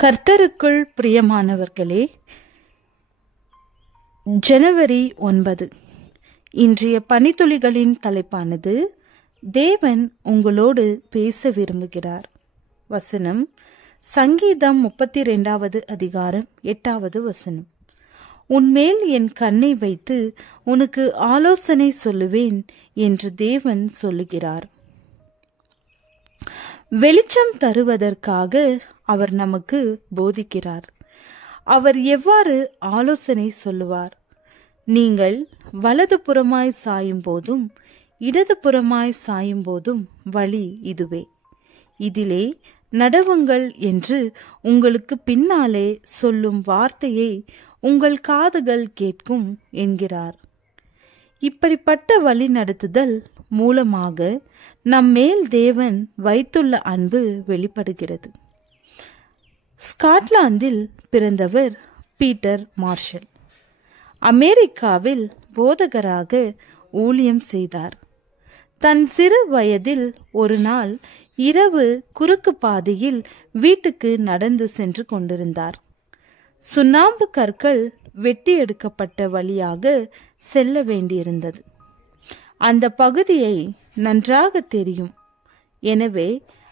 கர்த்தருக்குள் பிரியமானவர்களே, ஜனவரி 9 இன்றைய பனித்துளிகளின் தலைப்பானது தேவன் உங்களோடு பேச விரும்புகிறார். வசனம் சங்கீதம் 32 அதிகாரம் 8 வசனம். உன்மேல் என் கண்ணை வைத்து உனக்கு ஆலோசனை சொல்லுவேன் என்று தேவன் சொல்லுகிறார். வெளிச்சம் தருவதற்காக அவர் நமக்கு போதிக்கிறார். அவர் எவ்வாறு ஆலோசனை சொல்லுவார்? நீங்கள் வலது புறமாய் சாயும் போதும் இடது புறமாய் சாயும் போதும் வழி இதுவே, இதிலே நடவுங்கள் என்று உங்களுக்கு பின்னாலே சொல்லும் வார்த்தையை உங்கள் காதுகள் கேட்கும் என்கிறார். இப்படிப்பட்ட வழி நடத்துதல் மூலமாக நம்மேல் தேவன் வைத்துள்ள அன்பு வெளிப்படுகிறது. ஸ்காட்லாந்தில் பிறந்தவர் பீட்டர் மார்ஷல். அமெரிக்காவில் போதகராக ஊழியம் செய்தார். தன் சிறு வயதில் ஒரு நாள் இரவு குறுக்கு பாதையில் வீட்டுக்கு நடந்து சென்று கொண்டிருந்தார். சுண்ணாம்பு கற்கள் வெட்டி எடுக்கப்பட்ட வழியாக செல்ல வேண்டியிருந்தது. அந்த பகுதியை நன்றாக தெரியும். எனவே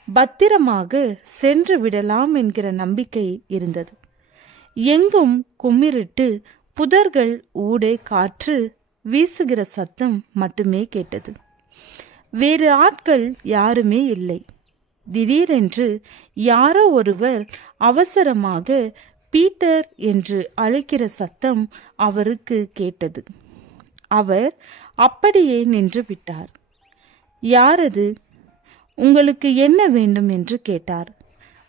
பத்திரமாக சென்று விடலாம் என்கிற நம்பிக்கை இருந்தது. எங்கும் கும்மிரிட்டு புதர்கள் ஊடே காற்று வீசுகிற சத்தம் மட்டுமே கேட்டது. வேறு ஆட்கள் யாருமே இல்லை. திடீரென்று யாரோ ஒருவர் அவசரமாக பீட்டர் என்று அழைக்கிற சத்தம் அவருக்கு கேட்டது. அவர் அப்படியே நின்று விட்டார். யாரது? உங்களுக்கு என்ன வேண்டும் என்று கேட்டார்.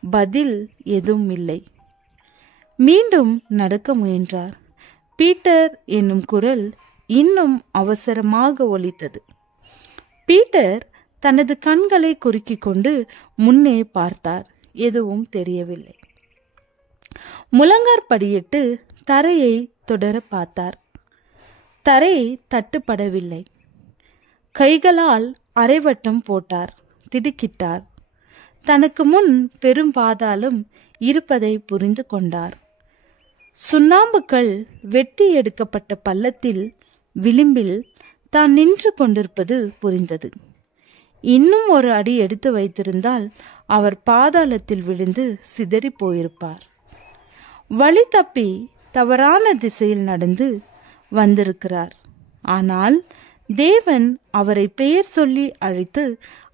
பதில் எதுவும் இல்லை. மீண்டும் நடக்க முயன்றார். பீட்டர் என்னும் குரல் இன்னும் அவசரமாக ஒலித்தது. பீட்டர் தனது கண்களை குறுக்கிக் கொண்டு முன்னே பார்த்தார். எதுவும் தெரியவில்லை. முழங்கார் படியிட்டு தரையை தொடர பார்த்தார். தரை தட்டுப்படவில்லை. கைகளால் அரைவட்டம் போட்டார். திடுக்கிட்டார். தனக்கு முன் பெரும் பாதாளம் இருப்பதை புரிந்து கொண்டார். சுண்ணாம்புக்கள் வெட்டி எடுக்கப்பட்ட பள்ளத்தில் விளிம்பில் தான் நின்று கொண்டிருப்பது புரிந்தது. இன்னும் ஒரு அடி எடுத்து வைத்திருந்தால் அவர் பாதாளத்தில் விழுந்து சிதறி போயிருப்பார். வழி தப்பி தவறான திசையில் நடந்து வந்திருக்கிறார். ஆனால் தேவன் அவரை பெயர் சொல்லி அழைத்து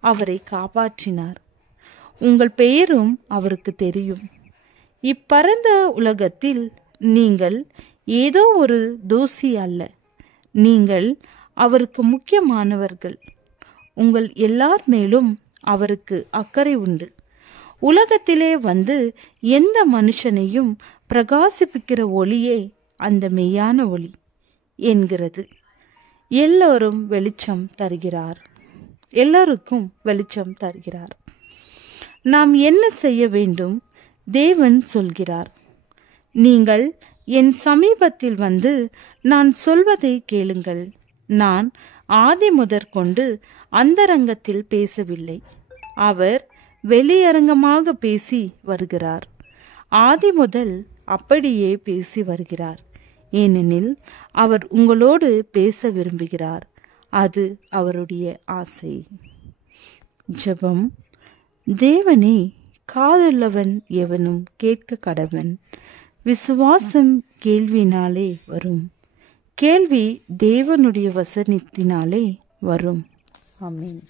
அவரை காப்பாற்றினார். உங்கள் பெயரும் அவருக்கு தெரியும். இப்பரந்த உலகத்தில் நீங்கள் ஏதோ ஒரு தூசி அல்ல. நீங்கள் அவருக்கு முக்கியமானவர்கள். உங்கள் எல்லார் மேலும் அவருக்கு அக்கறை உண்டு. உலகத்திலே வந்து எந்த மனுஷனையும் பிரகாசிப்பிக்கிற ஒளியே அந்த மெய்யான ஒளி என்கிறது. எல்லோருக்கும் வெளிச்சம் தருகிறார். நாம் என்ன செய்ய வேண்டும்? தேவன் சொல்கிறார், நீங்கள் என் சமீபத்தில் வந்து நான் சொல்வதை கேளுங்கள். நான் ஆதி முதற்கொண்டு அந்தரங்கத்தில் பேசவில்லை. அவர் வெளியரங்கமாக பேசி வருகிறார். ஆதி முதல் அப்படியே பேசி வருகிறார். ஏனெனில் அவர் உங்களோடு பேச விரும்புகிறார். அது அவருடைய ஆசை. ஜெபம். தேவனே, காதுள்ளவன் எவனும் கேட்க கடவன். விசுவாசம் கேள்வினாலே வரும். கேள்வி தேவனுடைய வசனத்தினாலே வரும். ஆமென்.